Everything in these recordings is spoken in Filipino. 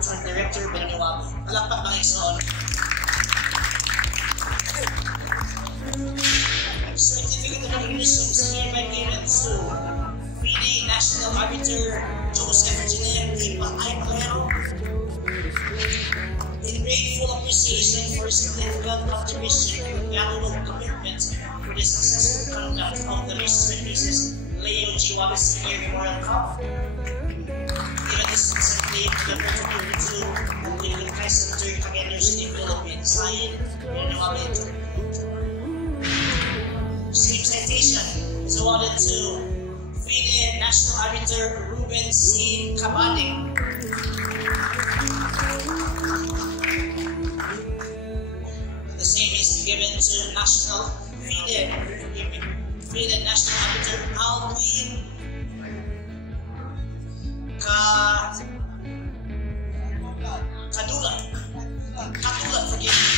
Joint Director, Benny Wabi. Palakpak ng Exxon. Certificate of Recognition is hereby given to FIDE National Arbiter Joseph Virginia Pipa Aymolero. In grateful appreciation for significant contribution and valuable commitment for the successful conduct of the research cases Leo G. Wabi Senior Memorial Cup. Given this recently to the Federal and the Kai Center, Cagayan de City, Philippines, signed Benny Wabi. Same citation is awarded to FIDE National Arbiter Ruben C. Cabading. The same is given to National FIDE National Arbiter Alvin Kadula, forgive me.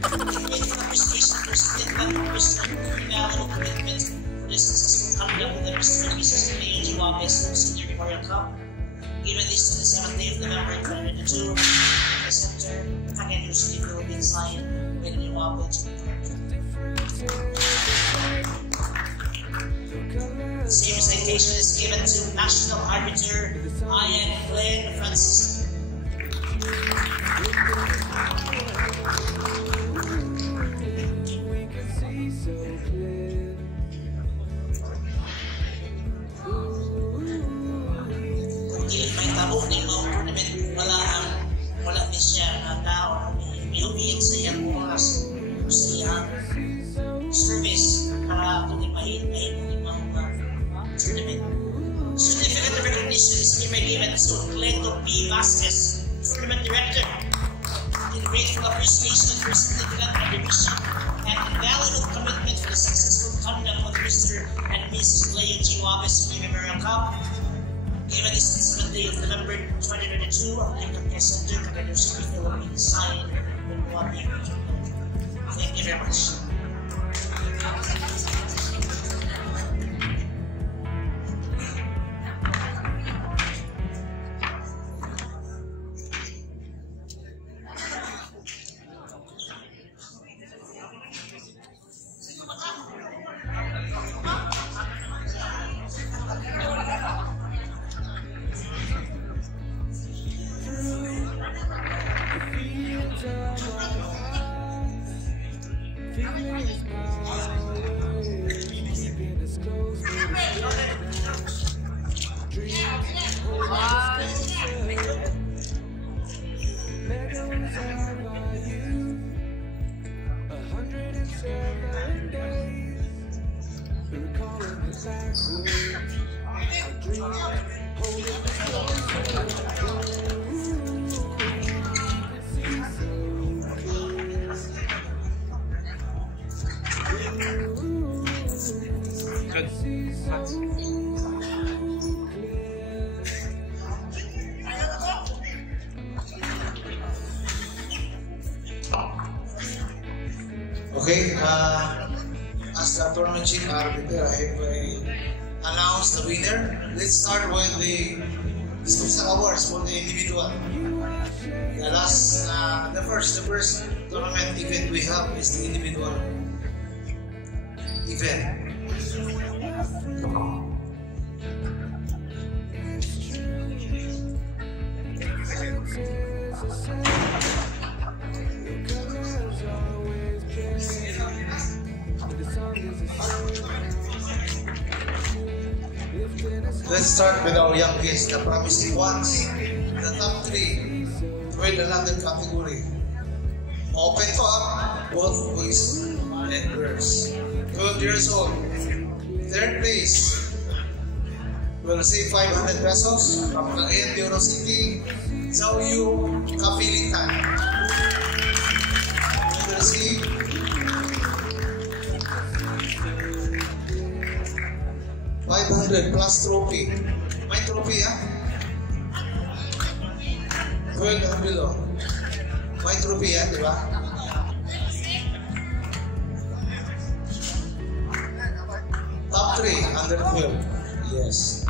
Grateful appreciation for significant personal valuable commitment for the successful conduct of the research cases in the Leo G. Wabi Senior Memorial Cup. Given this on the 7th day of November 2022, the Center, Cagayan de City, Philippines, signed Benny Wabi. The same citation is given to National Arbiter Ian Glenn Francis. Wala din siya na tao may sa iyang oras o siyang service para kung mahimong tournament. Certificate of Recognition is given to Cleto P. Vasquez, Tournament Director. In grateful appreciation for significant contribution and invaluable commitment for the successful conduct of Mr. and Mrs. Leo G. Wabi Senior Memorial Cup. Given this on 7th day of November 2022, ang Lincoln Care Center, Cagayan de City, Philippines, signed Benny Wabi. Thank you very much. Okay, as the tournament chief arbiter, I announce the winner. Let's start with the special awards for the individual. The first tournament event we have is the individual event. Let's start with our youngest, the promising ones. The top 3 with another category. Open to up, both boys and girls. 12 years old. Third place will receive 500 pesos from Cagayan de Oro City, Zhao Yu Kapilitan. Will receive 500 plus trophy. May trophy, ha? 12 and below. May trophy yan, di ba? Top 3, under 12. Yes.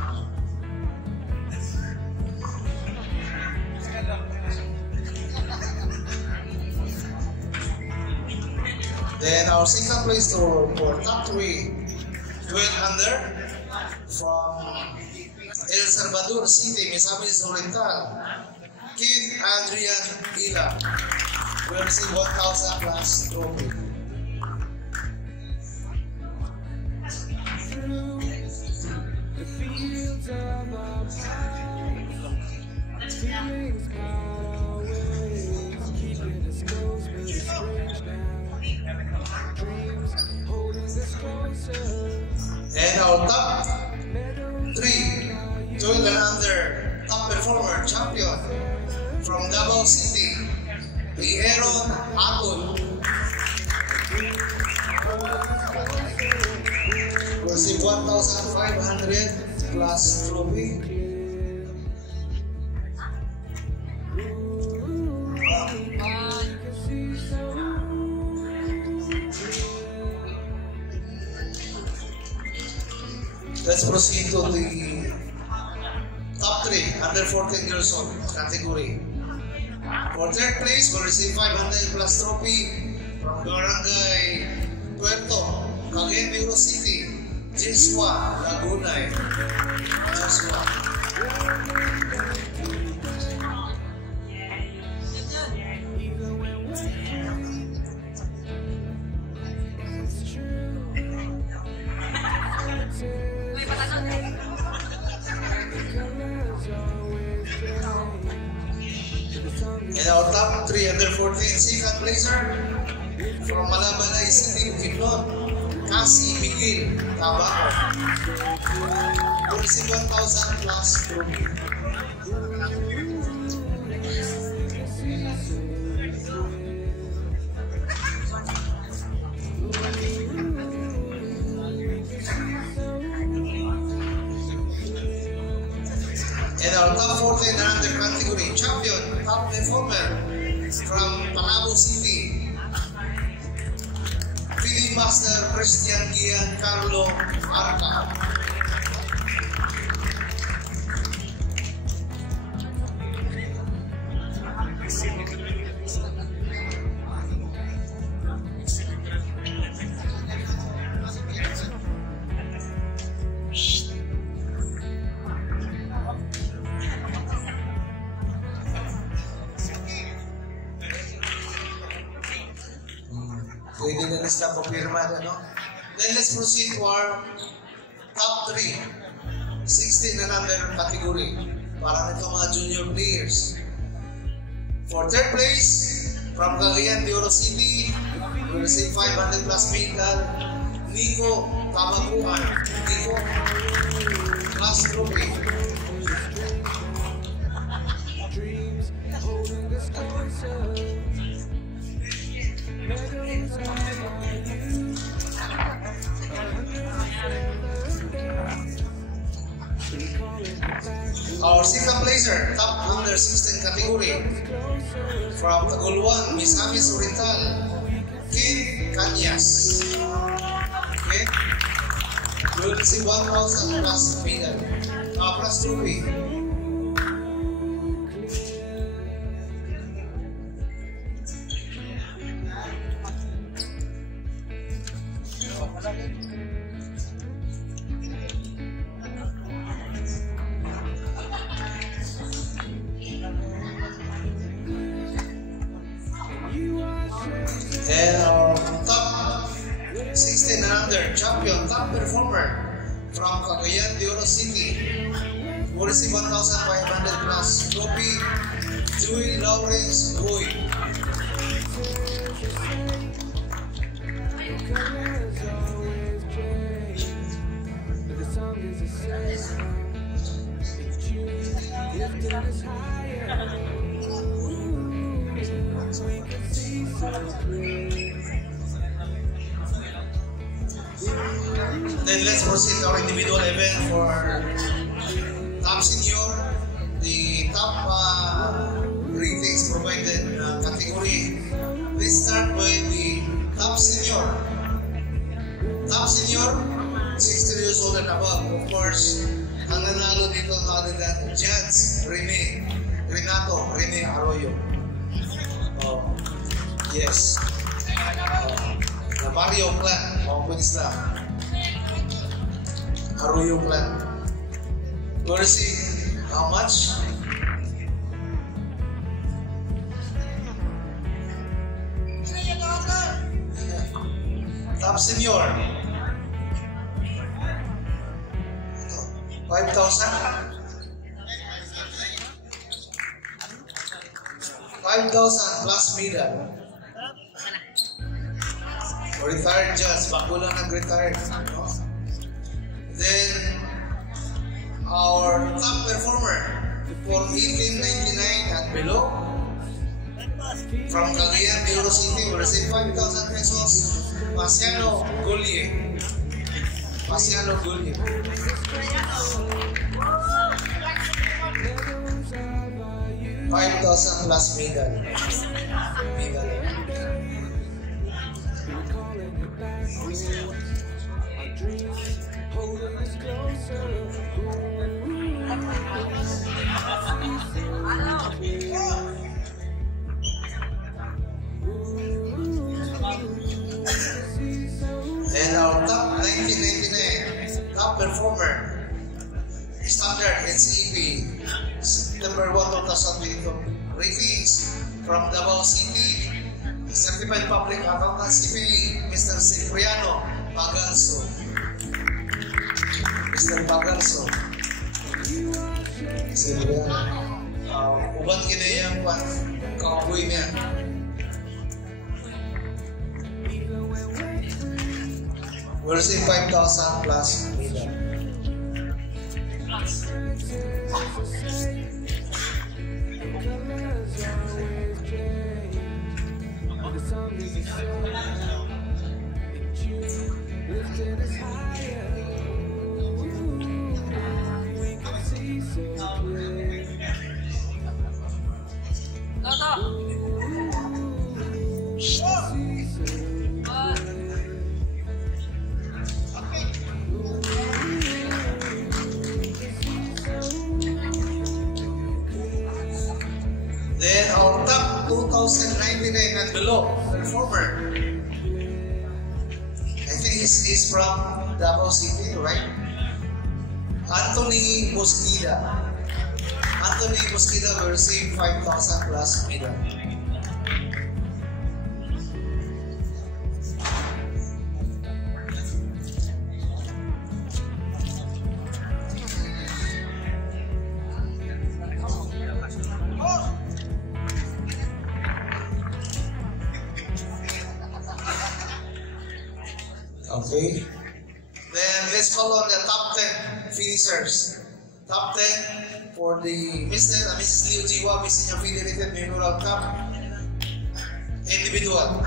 Then our second place for top 3, 12 under from El Salvador City, Misamis Oriental, Kid Adrian Gila will receive 1,000 plus trophy. And our top 3, 12 and under top performer champion from Davao City, Aaron Atul, receive 1,500 plus trophy. Let's proceed to the top 3, under 14 years old category. For third place, will receive 500 plus trophy from Barangay Puerto, Cagayan de Oro City, Jesua Lagunay. Jesua. And our top 3 under 14 second placer from Malabalay City, Bukidnon, Cassie Miguel Tabaco, will receive 1,000 plus trophy. And our top 14 under category champion, top performer from Panabo City, Philip Master Christian Giancarlo Arca. Pwede na sila papirma, ano? Then let's proceed to our top 3, 16 and under category. Para nito mga junior players. For third place, from Cagayan de Oro City, we receive 500 plus medal, Nico Kamakuan. Nico plus trophy. Our second placer, top under 16 category, from Taguluan, Misamis Oriental, Kim Kanyas. Okay? We will receive 1,000 plus medal, plus trophy. And our top 16 and under champion, top performer from Cagayan de Oro City, will receive 1,500 plus trophy, Joey Lawrence Boyd. Then let's proceed to our individual event for top senior. The top ratings provided category. Let's start with the top senior. Top senior, 60 years old and above. Of course, ang nanalo dito na agad Judge Renato Arroyo. Oh, yes. Barrio Clan, maupun Islam. Arroyo Clan. We receive how much? Top Senior. 5,000. 5,000 plus medal. Retired judge, bago lang nag-retired. No? Then, our top performer for 1899 and below, from Cagayan de Oro City, we receive 5,000 pesos. Pasiano Gulye. Pasiano Gulye. $5,000 plus medal. Medal. And our top 1999 top performer, standard NCEP, September 1, 2022, ratings from Davao City, Certified Public Accountant CPA, Mr. Cipriano Paganso. Mr. Paganso. Cipriano. Uban ginayang kauboy niya. We'll receive 5,000 plus medal. Then our top 2099 and below performer, I think he's from Davao City, right? Anthony Mosquida. Anthony Mosquida will receive 5,000 plus medal. Okay. Then let's call on the top 10 finishers. Top 10 for the Mr. and Mrs. Leo Jiwa Senior Federated Memorial Cup individual.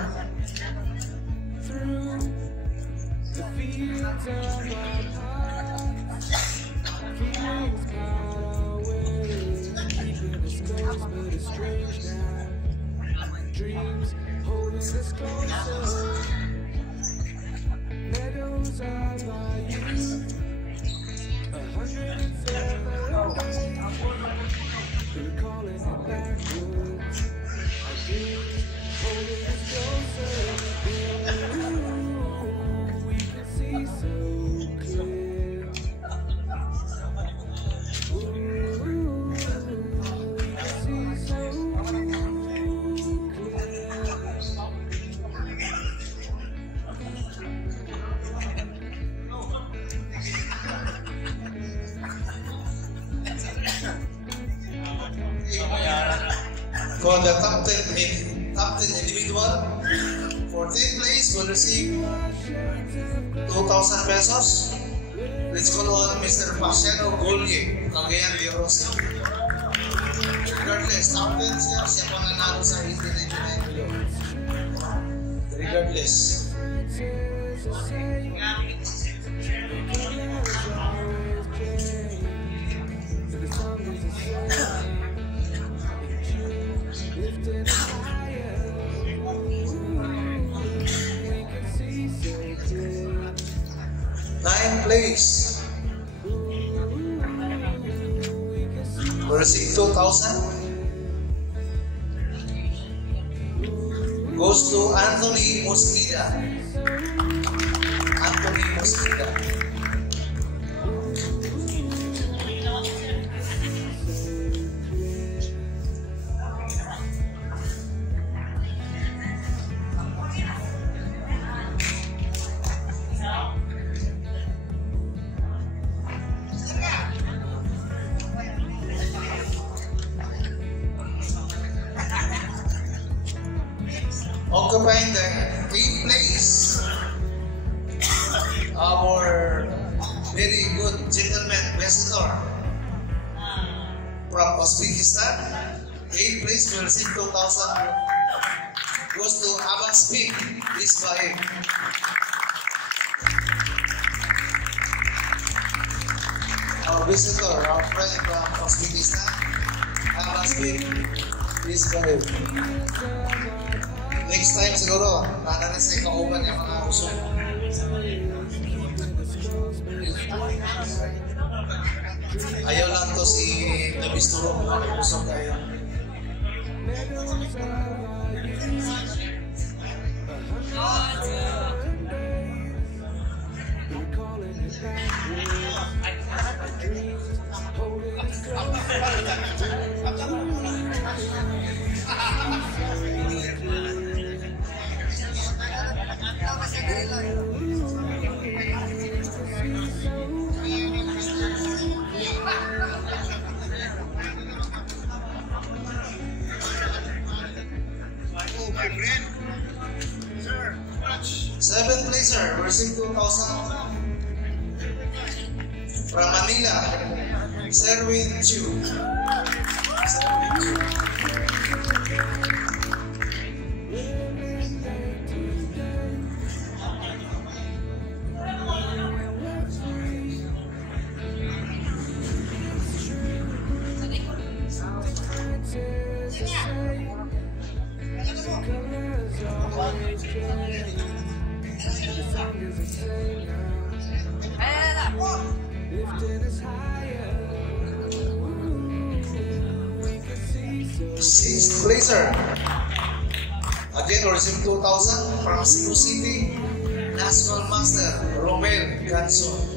For the top 10 individual, for 10th place will receive 2,000 pesos. Let's call on Mr. Pasiano Gulye, Cagayan de Oro City. Regardless, top 10 siya pananalo sa 1899 below. Regardless. Ninth place. We receive 2,000. goes to Anthony Mosqueda. Anthony Mosqueda. Occupying the 8th place, our very good gentleman visitor from Uzbekistan. 8th place will receive 2,000. Goes to Abbas Peak. Please buy it. Our visitor, our friend from Uzbekistan, Abbas Peak. Please buy it. Next time siguro, nanalis na kauban yung mga uso. Ayaw lang to si Nabisturo, mga uso kayo. Seventh placer, receive 2,000 from Manila, Serwin Chu. Sixth placer, again receive 2,000 from Cebu City, National Master Romel Ganson.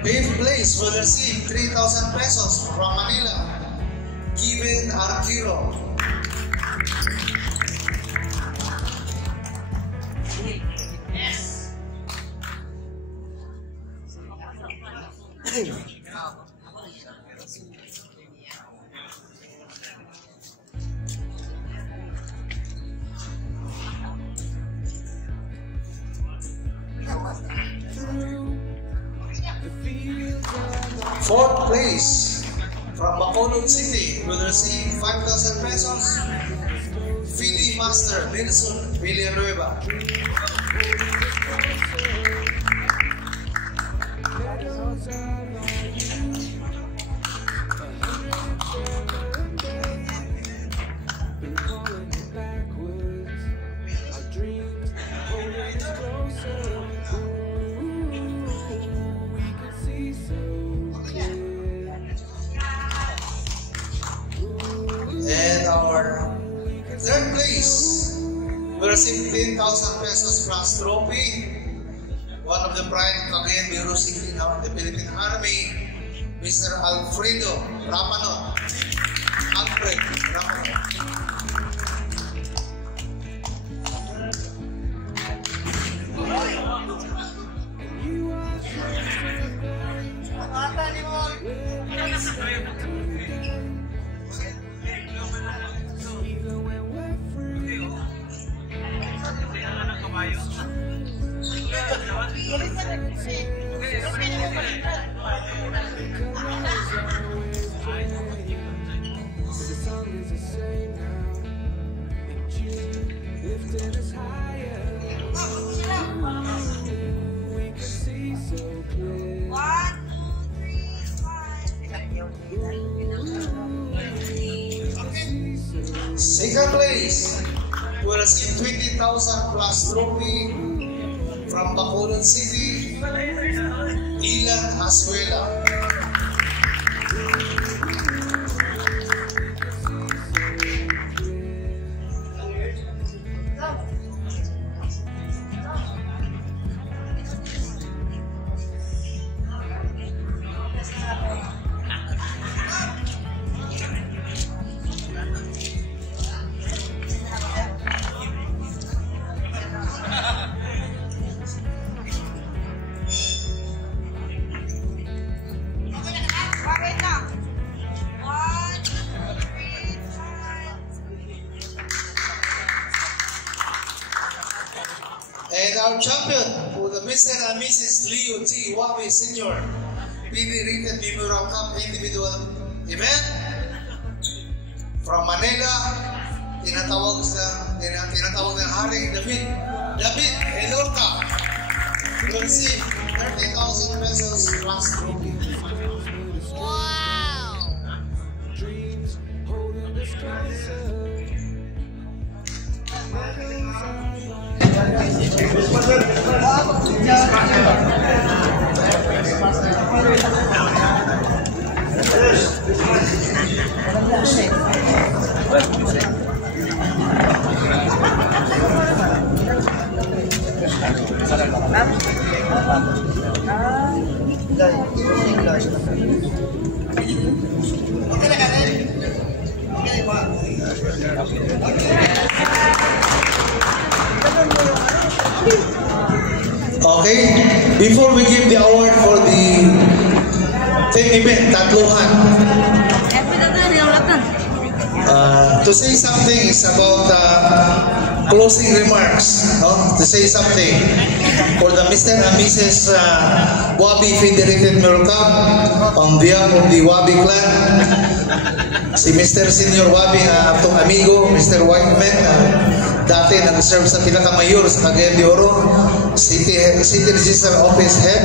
Fifth place will receive 3,000 pesos from Manila, Kevin Arquero. Fourth place from Bacolod City will receive 5,000 pesos, Philly Master Nelson Villanueva. And our third place will receive 10,000 pesos plus trophy. One of the pride of Cagayan Bureau City now in the Philippine Army, Mr. Alfredo Ramanot. Alfred Ramanot. The song is the same now. Second place will receive 20,000 plus trophy from Bacolod City, Ilan Asuela. And our champion for the Mr. and Mrs. Leo T. Wabi Sr. PB Rated Memorial Cup Individual Event from Manila, tinatawag ng Haring David Elorca to receive 30,000 pesos plus trophy. Wow! Okay, before we give the award for the team event, Tatluhan, to say something is about closing remarks, no? To say something for the Mr. and Mrs. Wabi Federated Memorial Cup on behalf of the Wabi clan. Si Mr. Senior Wabi, atong amigo, Mr. Whiteman, dati nag-serve sa pinaka-mayor sa Cagayan de Oro, City Register Office Head.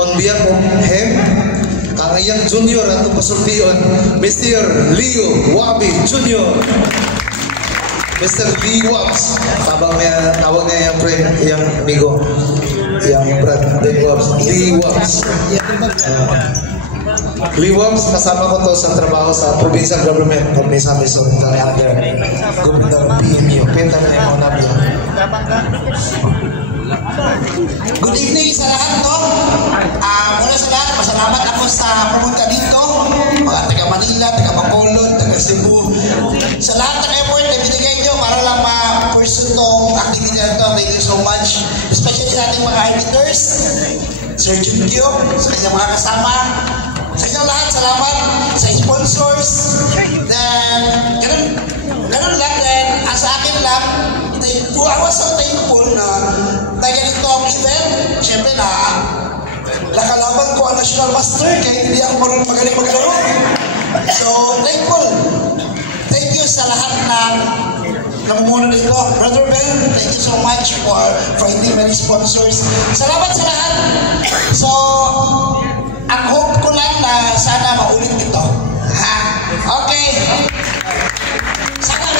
On behalf of him, ang iyang junior atong pasultiyon, Mr. Leo Wabi Jr. Mr. Lee Wabs, tawag niya yung friend, yung amigo, yung brad, Lee Wabs. Lee Wabs, kasama ko to sa trabaho sa provincial government of Mesa Mesa under government of PMU. Penta na yung mga nabiyan. Good evening sa lahat, no? Muna sa lahat, masalamat ako sa pumunta dito. Mga taga Manila, taga Bacolod, taga Cebu. Sa lahat ng effort na binigay nyo para lang ma-pursue tong activity na ito. Thank you so much. Especially sa ating mga arbiters, Sir Jundio, sa kanyang mga kasama. Sa inyo lahat, salamat sa sponsors. Then, ganun lang. Then, sa akin lang, I was so thankful na tayo ganito ang event. Siyempre na, nakalaban ko ang National Master kahit hindi ako magaling maglaro. So, thankful. Thank you sa lahat ng namumuno dito. Brother Ben, thank you so much for finding many sponsors. Salamat sa lahat. So, ang hope ko lang na sana maulit ito. Ha? Okay. Sana.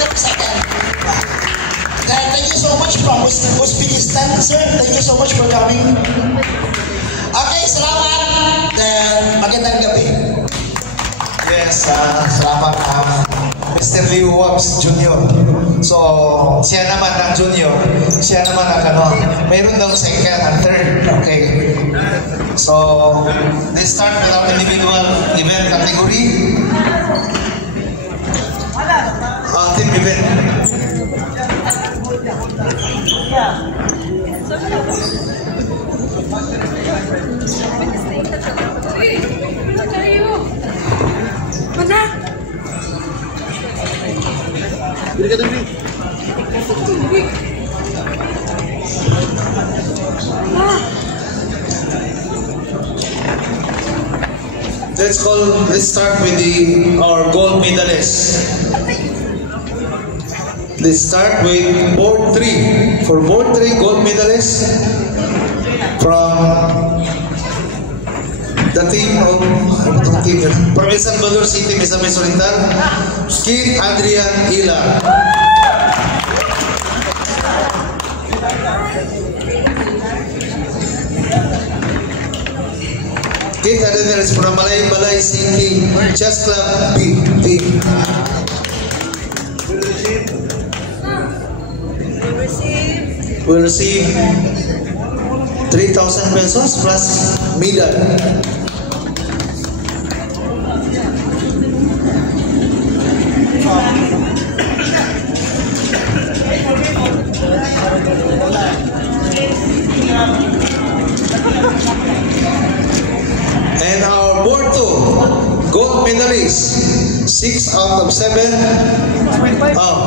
Thank you so much from Uzbekistan, sir. Thank you so much for coming. Okay, salamat. Then, magandang gabi. Yes, salamat Mr. Lee Wabs Jr. So, siya naman ang junior, siya naman ang mayroon daw second and third. Okay. So, let's start with our individual event category. Team event. Let's start with our gold medalists. Let's start with board 3. For board 3 gold medalists from the team of Provincial Baler City, Misamis Solitar, Keith Adrian Hilar. Keith Adrian is from Balay City Chess Club B team. Will receive 3,000 pesos plus medal. And our board 2 gold medalist, 6 out of 7.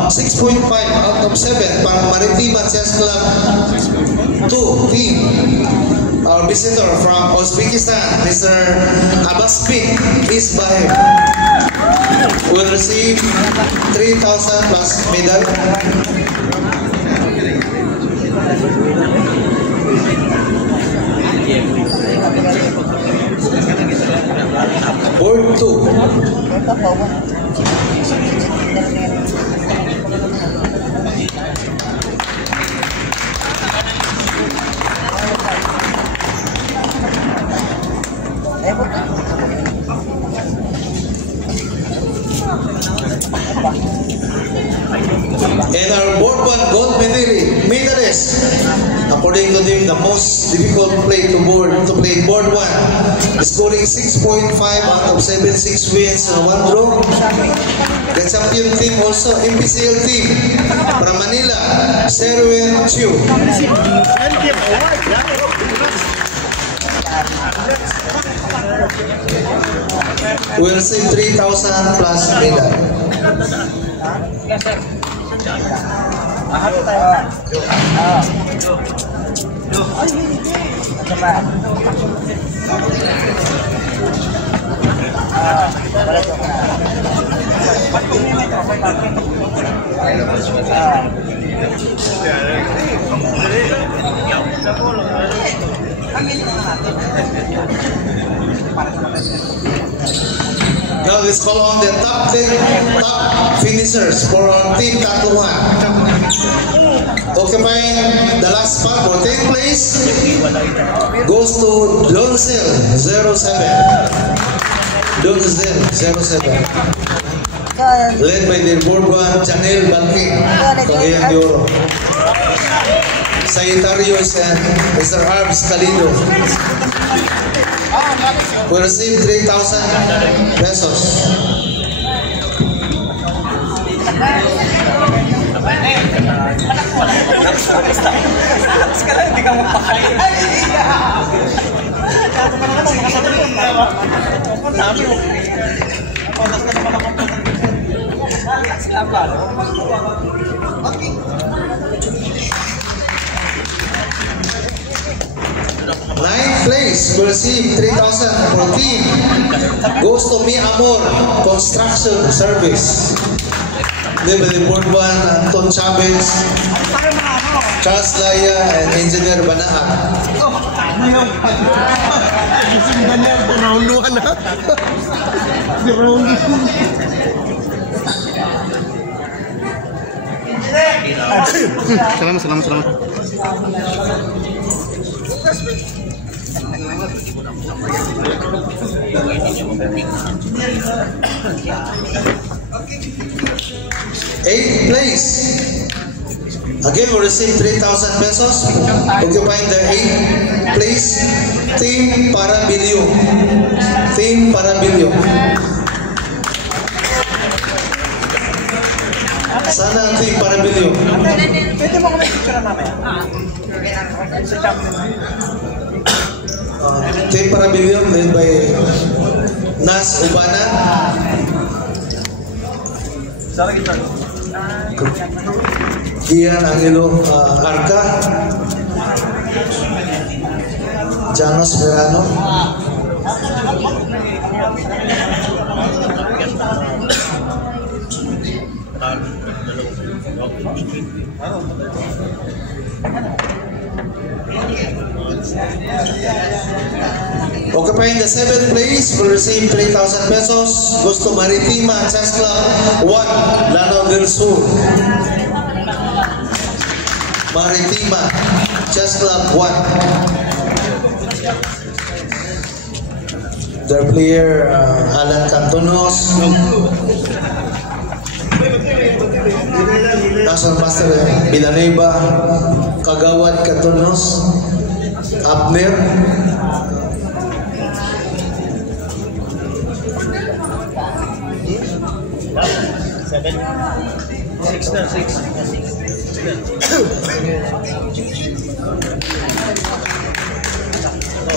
6.5 out of 7 para Maritima Chess Club 2 team. Our visitor from Uzbekistan, Mr. Abaspik Isbahev, will receive 3,000 plus medal. Board 2. And our board 1 gold medalist, according to them, the most difficult play to play board 1, scoring 6.5 out of 7, 6 wins and 1 draw. The champion team also, MPCL team from Manila, Serwin Chiu. Will receive 3,000 plus medal. Now let's call on the top finishers for our team Tatuan. Occupying the last spot for 10th place goes to Donzel 07. Donzel 07. Led by their board 1, Chanel Banking, Cagayan de Oro. Sagittarius and Mr. Arbs Calido will receive 3,000 pesos. Ninth place will receive 3,000 for team. Goes to Mi Amor Construction Service. Then by the board 1, Anton Chavez, Charles Laya, and Engineer Banahan. Salamat. Eighth place. Again, we receive 3,000 pesos. Occupying the 8th place, Team Parabilium. Team Parabilium. Sana ang Team Parabilium. Pwede mo kami picture mamaya? Team Parabilium led by Nas Ubana. Ian Angelo Arca, Janos Verano, Occupying the 7th place will receive 3,000 pesos. Goes to Maritima Chess Club 1, Lanao del Sur. Maritima Chess Club 1. Their player Alan Cantonos, National Master Villanueva, Kagawad Cantonos, Abner,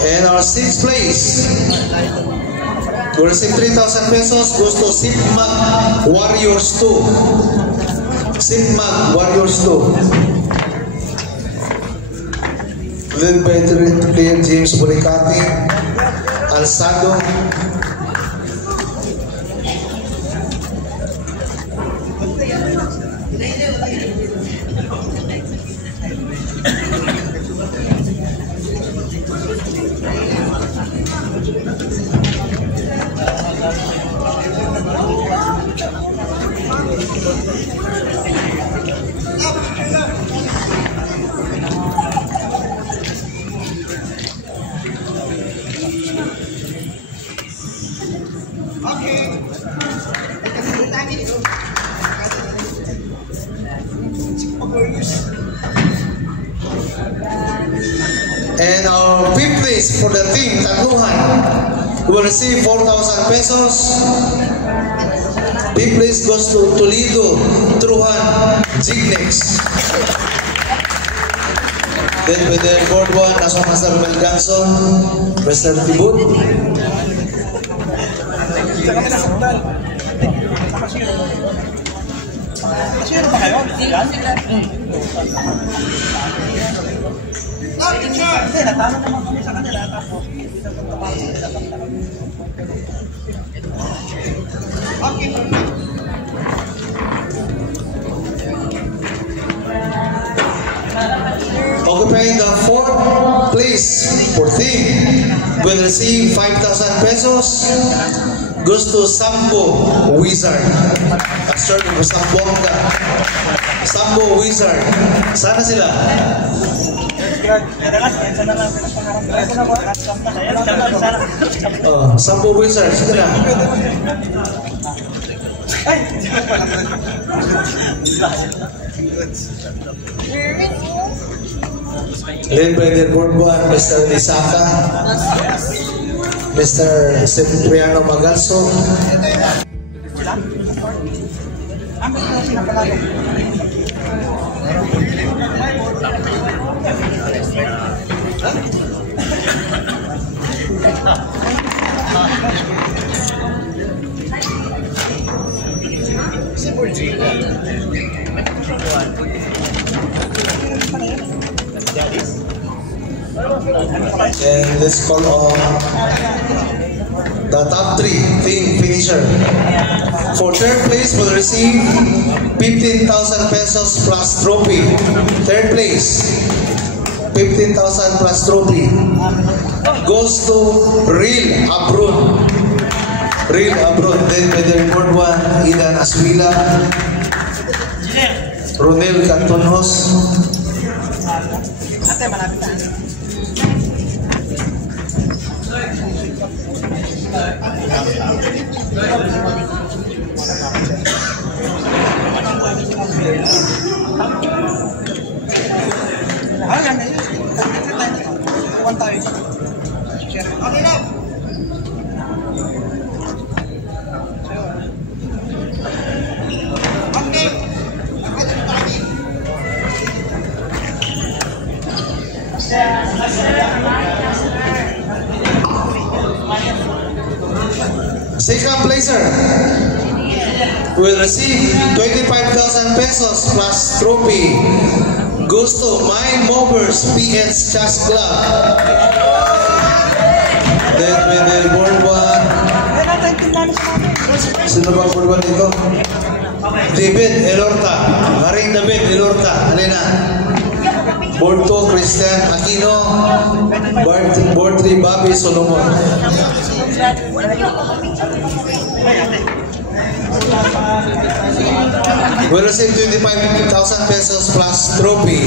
and our 6th place will receive 3,000 pesos. Goes to Sipmag Warriors 2. Sipmag Warriors 2. Led by player James Bulicati, Alsado, and our 5th place for the team Tagluhan will receive 4,000 pesos. 5th place goes to Toledo Truhan Jignex. Then with the 4th one, National Master Mel Ganson, Mr. Tibut. Hindi, natalo naman kami sa kanila. Tapos, Occupying the 4th place for team will receive 5,000 pesos. Goes to Sambo Wizard. Start for Sambuanga. Sambo Wizard. Sana sila. Sambo Wizard. Sige lang. Led by the board one, Mr. Lisaka, Mr. Cipriano Magalso. And let's call on the top 3 team finisher. For 3rd place will receive 15,000 pesos plus trophy. 3rd place, 15,000 plus trophy. Goes to Real Abron. Real Abron. Then by the report one, Ilan Aswila, Ronel Cantonos. ate, malapit na. Ayan na yun. Kuwan tayo. Okay na. Second placer will receive 25,000 pesos plus trophy. Goes to Mind Movers PH Chess Club. Then with the board one, sino ba board one dito? David Elorta. Haring David Elorta. Halina. Board 2, Christian Aquino. Board 3, Bobby Solomon. Will receive 25,000 pesos plus trophy.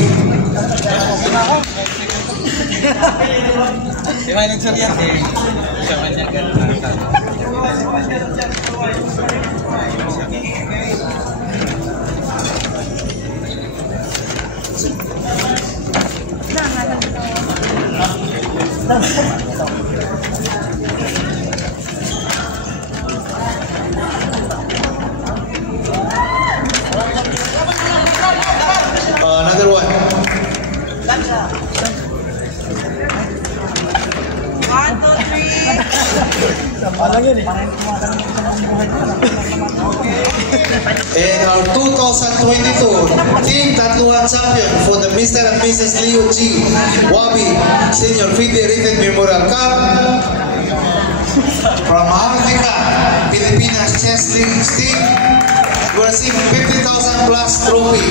Another one. 1, 2, 3. And our 2022 Team Tatluhan Champion for the Mr. and Mrs. Leo G. Wabi Senior FIDE Written Memorial Cup from Africa, Pilipinas Chess League Team. We receive 50,000 plus trophy.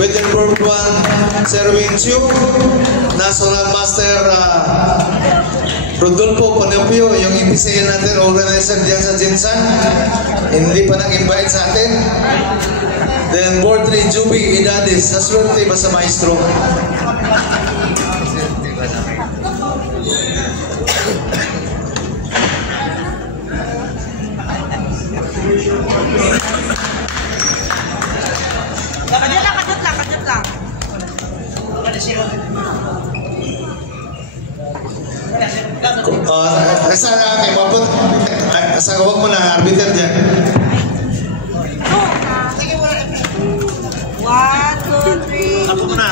With the Group 1 Serving Chu, National Master Rodolfo Ponopio, yung IPCA natin, organizer dyan sa Jinsan, hindi pa nag-invite sa atin. Then Board 3 Juby Idadis, naswerte ba sa maestro? Kadit lang. Asa na kay mabot? Asa gawag mo na arbiter dyan? 1, 2, 3. Ako muna.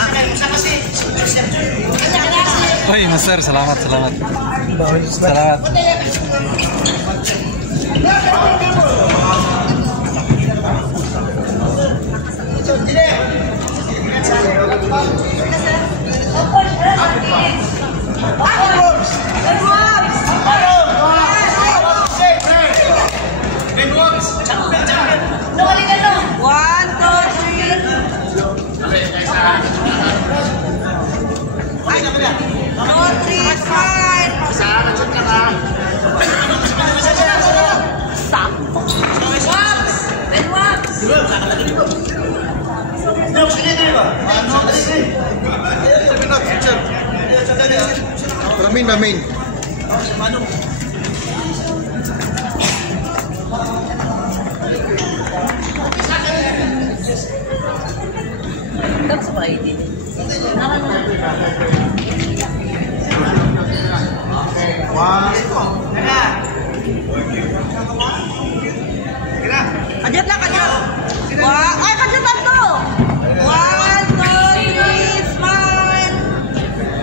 Oy, Master, salamat. Salamat. Mamin. Kadit lang. Ay, kadit lang to. 1, 2, 3, smile.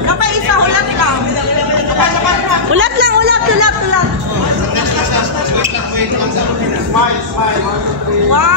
Kapag isa, hulat lang. Ulat lang. 1,